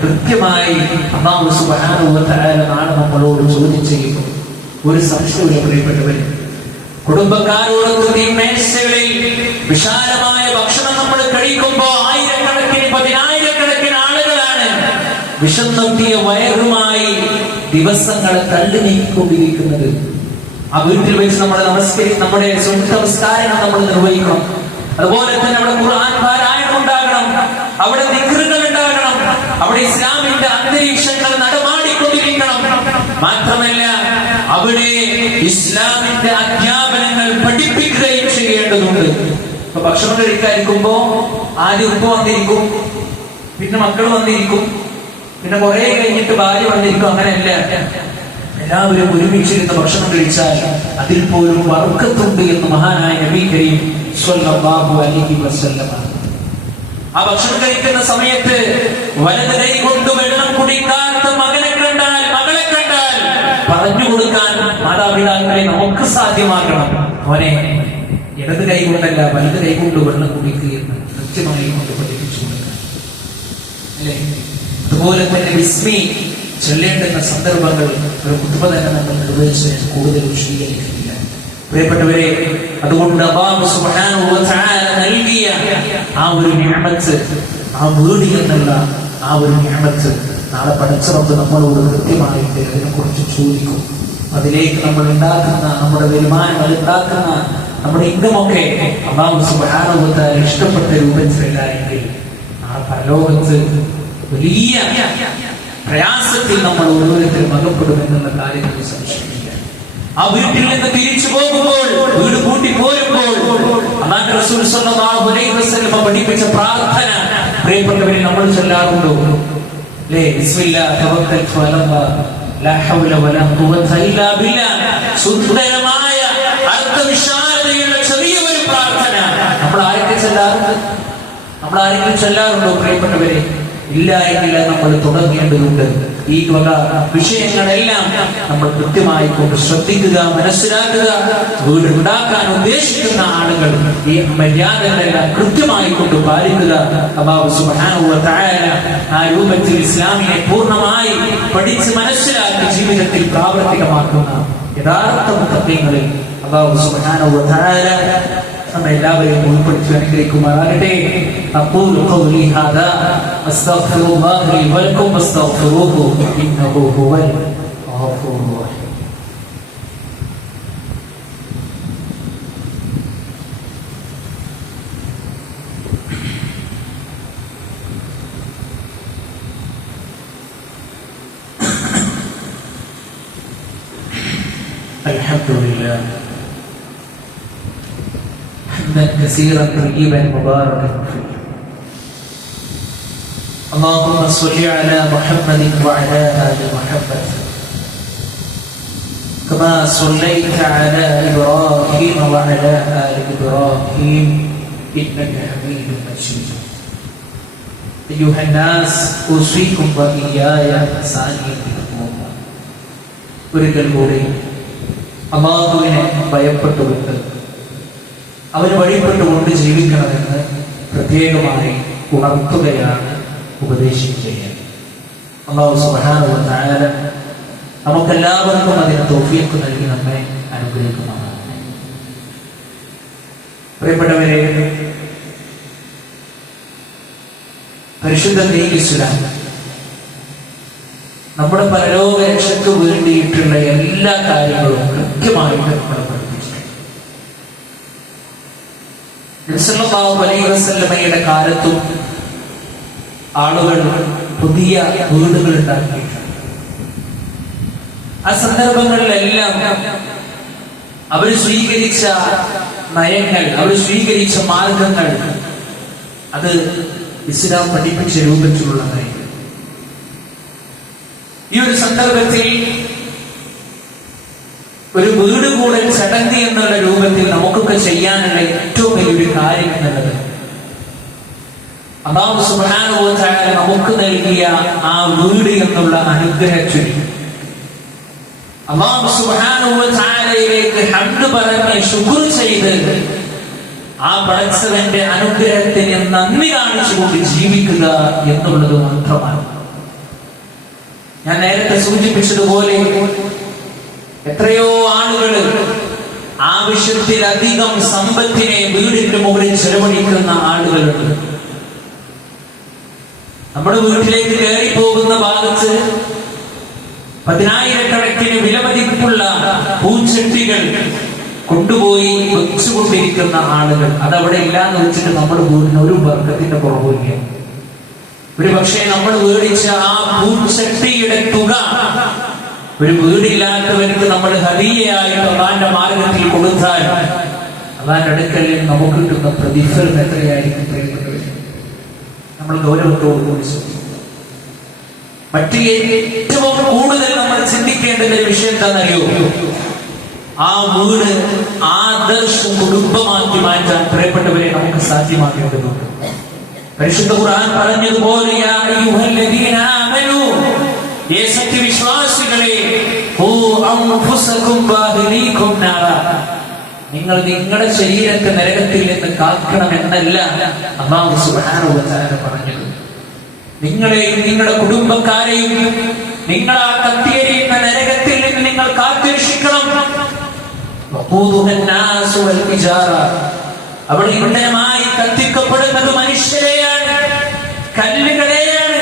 കൃത്യമായി അല്ലാഹു സുബ്ഹാനഹു വ തആല നാളെ നമ്മളോട് ചോദ്യം ചെയ്യും. ഒരു സംശയവും പ്രിയപ്പെട്ടവരെ, കുടുംബക്കാരോടൊത്ത് ഈ മേശകളിൽ വിശാലമായ ഭക്ഷണം നമ്മൾ കഴിക്കുമ്പോൾ ആയിരക്കണക്കിന് പതിനായിരക്കണക്കിന് ആളുകളാണ് വിശന്നെത്തിയ വയറുമായി ദിവസങ്ങളെ തള്ളി നീക്കിക്കൊണ്ടിരിക്കുന്നത്. ആ വീട്ടിൽ വെച്ച് നമ്മൾ നമ്മുടെ സ്വന്തം നമസ്കാരങ്ങൾ നമ്മൾ നിർവഹിക്കണം. അതുപോലെ തന്നെ അവിടെ ഖുർആൻ പാരായണം ഉണ്ടാകണം, അവിടെ ദിക്റുകൾ ഉണ്ടാകണം, അവിടെ ഇസ്ലാമിന്റെ അന്തരീക്ഷങ്ങൾ നടമാടിക്കൊണ്ടിരിക്കണം. മാത്രമല്ല അവിടെ ഇസ്ലാമിന്റെ അധ്യാപനങ്ങൾ പഠിപ്പിക്കുകയും ചെയ്യേണ്ടതുണ്ട്. ഇപ്പൊ ഭക്ഷണം കഴിക്കാതിരിക്കുമ്പോ ആദ്യം ഉപ്പ വന്നിരിക്കും, പിന്നെ മക്കൾ വന്നിരിക്കും, പിന്നെ കുറെ കഴിഞ്ഞിട്ട് ഭാര്യ വന്നിരിക്കും. അങ്ങനെയല്ല, എല്ലാവരും ഒരുമിച്ചിരുന്ന് ഭക്ഷണം കഴിച്ചാൽ അതിൽ പോലും ബർക്കത്തുണ്ട് എന്ന് മഹാനായ നബി കരീം സ്വല്ലല്ലാഹു അലൈഹി വസല്ലം. ആ ഭക്ഷണം കഴിക്കുന്ന സമയത്ത് വലത് കൈ കൊണ്ട് വെള്ളം കുടിക്കാത്ത മകനെ കണ്ടാൽ, മകളെ കണ്ടാൽ പറഞ്ഞു കൊടുക്കാൻ മാതാപിതാക്കളെ നമുക്ക് സാധ്യമാക്കണം. മോനെ, ഇടത് കൈ കൊണ്ടല്ല വലത് കൈ കൊണ്ട് വെള്ളം കുടിക്കുകയെന്ന് കൃത്യമായി കൊണ്ട് പഠിപ്പിച്ചു കൊടുക്കാൻ. അല്ലേ? അതുപോലെ തന്നെ ബിസ്മി ചൊല്ലേണ്ടുന്ന സന്ദർഭങ്ങൾ ഒരു ഖുത്ബ തന്നെ നമ്മൾ നിർവഹിച്ച് കൂടുതൽ വിശദീകരിക്കുന്നില്ല. പ്രിയപ്പെട്ടവരെ, അതുകൊണ്ട് അല്ലാഹു സുബ്ഹാനഹു വ തആല നൽകിയ ആ ഒരു നിഅമത്ത്, ആ വീട് എന്നുള്ള ആ ഒരു നിഅമത്ത് നാളെ പടച്ച റബ്ബ് നമ്മളോട് കൃത്യമായിട്ട് അതിനെക്കുറിച്ച് ചോദിക്കും. അതിലേക്ക് നമ്മൾ ഉണ്ടാക്കുന്ന നമ്മുടെ വരുമാനങ്ങൾ ഉണ്ടാക്കുന്ന നമ്മുടെ ഇൻകമൊക്കെ അല്ലാഹു സുബ്ഹാനഹു വ തആല ഇഷ്ടപ്പെട്ട രൂപത്തിലല്ല എങ്കിൽ ആ പരലോകത്ത് വലിയ പ്രയാസത്തിൽ നമ്മൾ ഓരോരുത്തരും അകപ്പെടുമെന്നുള്ള കാര്യത്തിൽ സംശയിക്കുക. ആ വീട്ടിൽ നിന്ന് തിരിച്ചു പോകുമ്പോൾ, വീട് കൂട്ടി പോരുമ്പോൾ അല്ലാഹുവിന്റെ റസൂൽ സ്വല്ലല്ലാഹു അലൈഹി വസല്ലം പഠിപ്പിച്ച പ്രാർത്ഥന പ്രിയപ്പെട്ടവരെ നമ്മൾ ചൊല്ലാറുണ്ടോ? അല്ലേ? ബിസ്മില്ലാഹി തവക്കൽതു അലല്ലാഹ് ലാ ഹൗല വലാ ഖുവത ഇല്ലാ ബില്ലാഹ്. സുന്ദരമായ അർത്ഥവിശാലതയുള്ള ചെറിയൊരു പ്രാർത്ഥന നമ്മൾ ആരെങ്കിലും ചൊല്ലാറുണ്ടോ പ്രിയപ്പെട്ടവരെ? ഇല്ല എങ്കിൽ നമ്മൾ തുടങ്ങേണ്ടതുണ്ട്. ഈ വക വിഷയങ്ങളെല്ലാം നമ്മൾ കൃത്യമായി കൊണ്ട് ശ്രദ്ധിക്കുക, മനസ്സിലാക്കുക. വീട് ഉണ്ടാക്കാൻ ഉദ്ദേശിക്കുന്ന ആളുകൾ ഈ മര്യാദകളെല്ലാം കൃത്യമായി കൊണ്ട് പാലിക്കുക. അല്ലാഹു സുബ്ഹാനഹു വ തആല ആ രൂപത്തിൽ ഇസ്ലാമിനെ പൂർണ്ണമായി പഠിച്ച് മനസ്സിലാക്കി ജീവിതത്തിൽ പ്രാവർത്തികമാക്കുന്ന യഥാർത്ഥ മുത്തഖീങ്ങളിൽ അല്ലാഹു സുബ്ഹാനഹു വ തആല നമ്മെ എല്ലാവരെയും ഉൾപ്പെടുത്തി അനുഗ്രഹിക്കുമാറാകട്ടെ. അഖൂലു ഖൗലി ഹാദാ അസ്തഗ്ഫിറുല്ലാഹ ലി വലക്കും വസ്തഗ്ഫിറൂഹു ഇന്നഹു ഹുവൽ ഗഫൂറുർ റഹീം. അൽഹംദുലില്ലാഹ് كثيرا طيبا مباركا فيه. اللهم صل على محمد وعلى آل محمد كما صليت على إبراهيم وعلى آل إبراهيم إنك حميد مجيد. أيها الناس أوصيكم وإياي ثانيا بتقوى الله. ഒരിക്കൽ കൂടി അല്ലാഹുവിനെ ഭയപ്പെട്ടുകൊണ്ട് അവന് വഴിപ്പെട്ടുകൊണ്ട് ജീവിക്കണമെന്ന് പ്രത്യേകമായി ഉണർത്തുകയാണ്, ഉപദേശിക്കുകയാണ്. അല്ലാഹു സുബ്ഹാനഹു വ തആല നമുക്കെല്ലാവർക്കും അതിന് തൗഫീഖ് നൽകി നമ്മെ അനുഗ്രഹിക്കുമാറാകട്ടെ. പ്രിയപ്പെട്ടവരെ, പരിശുദ്ധ ദീൻ ഇസ്ലാം നമ്മുടെ പരലോക രക്ഷയ്ക്ക് വേണ്ടിയിട്ടുള്ള എല്ലാ കാര്യങ്ങളും കൃത്യമായിട്ട് നമ്മളെ പഠിപ്പിച്ചിട്ടുണ്ട്. നബി സല്ലല്ലാഹു അലൈഹി വസല്ലമയുടെ കാലത്തും ആളുകൾ പുതിയ വീടുകൾ ഉണ്ടാക്കിയിട്ടുണ്ട്. ആ സന്ദർഭങ്ങളിലെല്ലാം അവർ സ്വീകരിച്ച നയങ്ങൾ, അവർ സ്വീകരിച്ച മാർഗങ്ങൾ, അത് ഇസ്ലാം പഠിപ്പിച്ച രൂപത്തിലുള്ള നയങ്ങൾ. ഈ ഒരു സന്ദർഭത്തിൽ ഒരു വീട് കൂടൽ ചടങ്ങ് എന്നുള്ള രൂപത്തിൽ നമുക്കൊക്കെ ചെയ്യാനുള്ള ഏറ്റവും വലിയൊരു കാര്യം എന്നുള്ളത് അല്ലാഹു സുബ്ഹാനഹു വ തആല നമുക്ക് നൽകിയ ആ വീട് എന്നുള്ള അനുഗ്രഹത്തിൽ അല്ലാഹു സുബ്ഹാനഹു വ തആലയിലേക്ക് ഹംദ് പറഞ്ഞ് ശുക്ർ ചെയ്ത് ആ പടച്ചവന്റെ അനുഗ്രഹത്തിന് നന്ദി കാണിച്ചുകൊണ്ട് ജീവിക്കുക എന്നുള്ളത് മാത്രമാണ്. ഞാൻ നേരത്തെ സൂചിപ്പിച്ചതുപോലെ എത്രയോ ആളുകൾ ആവശ്യത്തിലധികം സമ്പത്തിനെ വീടിന്റെ മുകളിൽ ചെലവഴിക്കുന്ന ആളുകളുണ്ട്. നമ്മുടെ വീട്ടിലേക്ക് കയറി പോകുന്ന ഭാഗത്ത് 10,000-കണക്കിന് വിലമതിപ്പുള്ള പൂച്ചട്ടികൾ കൊണ്ടുപോയി വെച്ചുകൊണ്ടിരിക്കുന്ന ആളുകൾ. അതവിടെ ഇല്ലാന്ന് വെച്ചിട്ട് നമ്മുടെ വീടിന് ഒരു വർഗത്തിന്റെ കുറവില്ല. ഒരു പക്ഷേ നമ്മൾ മേടിച്ച ആ പൂച്ചട്ടിയുടെ തുക ഒരു വീടില്ലാത്തവർക്ക് നമ്മൾ ഹദിയയായിട്ട് അള്ളാന്റെ മാർഗത്തിൽ കൊടുത്താൽ അള്ളാന്റെ അടുക്കലിൽ നമുക്ക് കിട്ടുന്ന പ്രതിഫലം എത്രയായിരിക്കും? നമ്മൾ ഗൗരവത്തോട് കൂടി മറ്റ് ഏറ്റവും കൂടുതൽ നമ്മൾ ചിന്തിക്കേണ്ട ഒരു വിഷയം എന്താണെന്നറിയോ? ആ വീട് ആദർശ കുടുംബമാക്കി മാറ്റാൻ പ്രിയപ്പെട്ടവരെ നമുക്ക് സാധ്യമാക്കേണ്ടതുണ്ട്. പരിശുദ്ധ ഖുർആൻ പറഞ്ഞതുപോലെ യാ അയ്യുഹല്ലദീന ആമനൂ, യേ സത്യവിശ്വാസികളെ, ഖൂ അൻഫുസകും വഅഹ്ലീകും നാറ, നിങ്ങൾ നിങ്ങളുടെ ശരീരത്തെ നരകത്തിൽ നിന്ന് കാക്കണമെന്നല്ല അല്ലാഹു സുബ്ഹാനഹു വ തആല പറഞ്ഞത്. നിങ്ങളെയും നിങ്ങളുടെ കുടുംബക്കാരെയും നിങ്ങൾ ആ കത്തിയെരിയുന്ന നരകത്തിൽ നിന്ന് നിങ്ങൾ കാത്തുരക്ഷിക്കണം. അവിടെ ഇന്ധനമായി കത്തിക്കപ്പെടുന്നത് മനുഷ്യരെയാണ്, കല്ലുകളെയാണ്.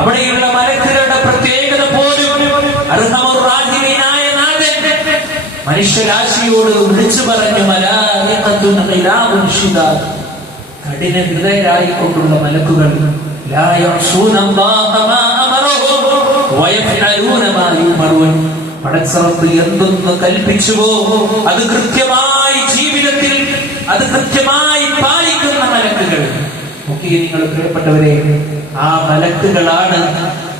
അവിടെയുള്ള മലക്കുകളുടെ പ്രത്യേകത പോലും അർഹമുർ-റാഹിമീനായ നാഥൻ മനുഷ്യരാശിയോട് വിളിച്ചു പറഞ്ഞു, മലായികത്തുൻ ഖിലാബുൻ ശിദാദ്, കഠിന ഹൃദയരായിക്കൊണ്ടുള്ള മലക്കുകൾ, ലാ യഅ്സൂനല്ലാഹ മാ അമറഹും വയഫ്അലൂന മാ യുമറൂൻ, പടച്ചറപ്പ് എന്തൊന്ന് കൽപ്പിച്ചുവോ അത് കൃത്യമായി ജീവിതത്തിൽ അത് കൃത്യമായി പാലിക്കുന്ന മലക്കുകൾ. ഒക്കെ നിങ്ങൾ പ്രിയപ്പെട്ടവരെ, ആ മലക്കുകളാണ്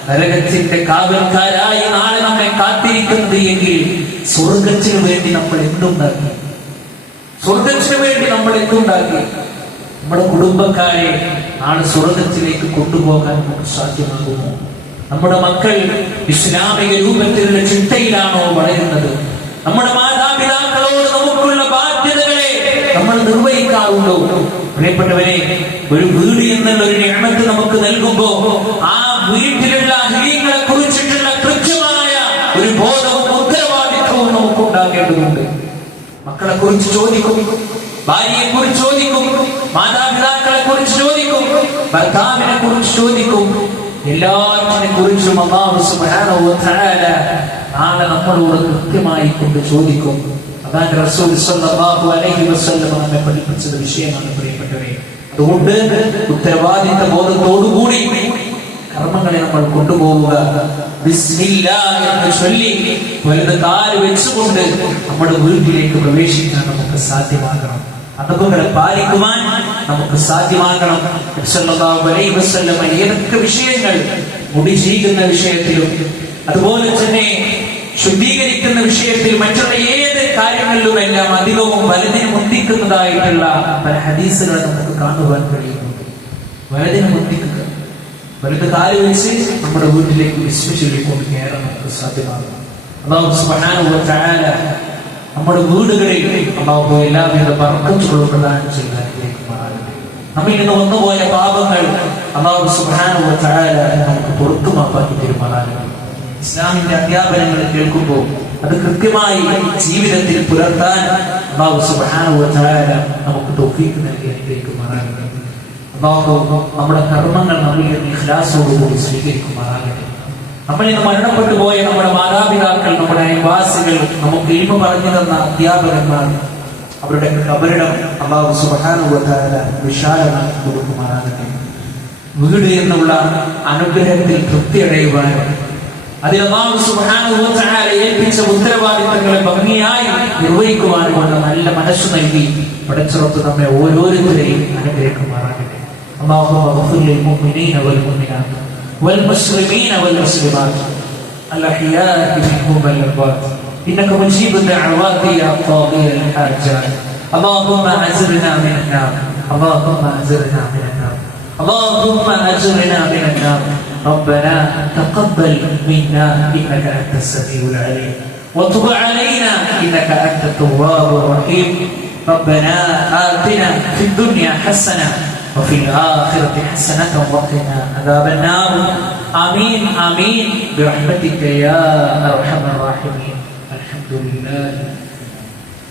നരകത്തിന്റെ കാവൽക്കാരായി നാളെ നമ്മെ കാത്തിരിക്കുന്നത് എങ്കിൽ സ്വർഗത്തിന് വേണ്ടി നമ്മൾ എന്തുണ്ടാക്കി? സ്വർഗത്തിന് വേണ്ടി നമ്മൾ എന്തുണ്ടാക്കി? നമ്മുടെ കുടുംബക്കാരെ നാളെ സ്വർഗത്തിലേക്ക് കൊണ്ടുപോകാൻ നമുക്ക് സാധ്യമാകുമോ? നമ്മുടെ മക്കൾ ഇസ്ലാമിക രൂപത്തിലുള്ള ചിട്ടയിലാണോ വളരുന്നത്? നമ്മുടെ മാതാപിതാക്കളോട് നമുക്കുള്ള ബാധ്യതകളെ നമ്മൾ നിർവഹിക്കാറുണ്ടോ? പ്രിയപ്പെട്ടവരെ, ഒരു വീട് എന്നുള്ള ഒരു നിഅമത്ത് നമുക്ക് നൽകുമ്പോ ആ വീട്ടിലുള്ള അഹ്ലികളെ കുറിച്ചിട്ടുള്ള കൃത്യമായ ഒരു ബോധവും ഉത്തരവാദിത്വവും നമുക്കുണ്ടാകേണ്ടതുണ്ട്. മക്കളെ കുറിച്ച് ചോദിക്കും, ഭാര്യയെ കുറിച്ച് ചോദിക്കും, മാതാപിതാക്കളെ കുറിച്ച് ചോദിക്കും, ഭർത്താവിനെ കുറിച്ച് ചോദിക്കും. എല്ലാറ്റിനെ കുറിച്ചും അല്ലാഹു സുബ്ഹാനഹു വ തആല നാളെ നമ്മളോട് കൃത്യമായി കൊണ്ട് ചോദിക്കും. അതാണ് റസൂൽ സ്വല്ലല്ലാഹു അലൈഹി വസല്ലം നമ്മെ പഠിപ്പിച്ചത് വിഷയമാണ് പ്രിയപ്പെട്ടവരെ. അതുകൊണ്ട് ഉത്തരവാദിത്ത ബോധത്തോടുകൂടി കർമ്മങ്ങളെ നമ്മൾ കൊണ്ടുപോവുക. ബിസ്മില്ലാഹ് എന്ന് ചൊല്ലി വലത് കാല് വെച്ചുകൊണ്ട് നമ്മുടെ വീട്ടിലേക്ക് പ്രവേശിക്കാൻ നമുക്ക് സാധ്യമാകണം. അതൊക്കെ പാലിക്കുവാൻ നമുക്ക് സാധ്യമാകണം. സല്ലല്ലാഹു അലൈഹി വസല്ലം ഏതൊക്കെ വിഷയങ്ങൾ, മുടി ചീകുന്ന വിഷയത്തിലും അതുപോലെ തന്നെ ശുദ്ധീകരിക്കുന്ന വിഷയത്തിൽ, മറ്റുള്ള ഏത് കാര്യങ്ങളിലുമെല്ലാം അധികവും വലതിന് മുന്തിക്കുന്നതായിട്ടുള്ള പല ഹദീസുകൾ നമുക്ക് കാണുവാൻ കഴിയുന്നുണ്ട്. വലതിന് മുന്തിക്കുക, വലത് കാല് വെച്ച് നമ്മുടെ വീട്ടിലേക്ക് വിശ്വസിച്ചുകൊണ്ട് കയറാൻ നമുക്ക് സാധ്യമാകും. അല്ലാഹു സുബ്ഹാനഹു വ തആല നമ്മുടെ വീടുകളിൽ അല്ലാഹു എല്ലാവിധ ബർക്കത്തുകളും പ്രദാനം ചെയ്തായിരിക്കുമാറാകട്ടെ. നമ്മിൽ നിന്ന് വന്നുപോയ പാപങ്ങൾ അല്ലാഹു സുബ്ഹാനഹു വ തആല നമുക്ക് പുറത്തു മാപ്പാക്കി തരുമാറാകട്ടെ. ഇസ്ലാമിന്റെ അധ്യാപനങ്ങൾ കേൾക്കുമ്പോൾ അത് കൃത്യമായി ജീവിതത്തിൽ പുലർത്താൻ അല്ലാഹു സുബ്ഹാനഹു വ തആല നമുക്ക് തൗഫീഖ് നൽകി അനുഗ്രഹിക്കുമാറാകട്ടെ. അല്ലാഹു നമ്മുടെ കർമ്മങ്ങൾ നമ്മിൽ നിന്ന് ഇഖ്ലാസോടുകൂടി സ്വീകരിക്കുമാറാകട്ടെ. നമ്മൾ ഇന്ന് മരണപ്പെട്ടു പോയ നമ്മുടെ മാതാപിതാക്കൾ, നമ്മുടെ അയൽവാസികൾ, നമുക്ക് ഇൽമു പറഞ്ഞു തന്ന അധ്യാപകന്മാർ, അവരുടെ ഖബറിടം അല്ലാഹു സുബ്ഹാനഹു വ തആല വിശാലമാക്കി കൊടുക്കുമാറാകട്ടെ. വീട് എന്നുള്ള അനുഗ്രഹത്തിൽ തൃപ്തിയടയുവാൻ, അതിൽ അല്ലാഹു സുബ്ഹാനഹു വ തആല ഏൽപ്പിച്ച ഉത്തരവാദിത്തങ്ങളെ ഭംഗിയായി നിർവഹിക്കുവാനുള്ള നല്ല മനസ്സ് നൽകി പടച്ചറപ്പ് നമ്മെ ഓരോരുത്തരെയും അനുഗ്രഹിക്കുമാറാകട്ടെ. അല്ലാഹുമ്മ ഗ്ഫിർ ലിൽ മുഅ്മിനീന വൽ മുഅ്മിനാത്ത് വൽ മുസ്ലിമീന വൽ മുസ്ലിമാത്ത് الأحياء منهم والأموات إنك مجيب الدعوات يا قاضي الحاجات اللهم أجرنا من النار اللهم أجرنا من النار اللهم أجرنا من النار ربنا تقبل منا إنك أنت السميع العليم وتب علينا إنك أنت التواب الرحيم ربنا آتنا في الدنيا حسنة وفي الآخرة حسنة وقنا عذاب النار آمين آمين برحمتك يا أرحم الراحمين الحمد لله.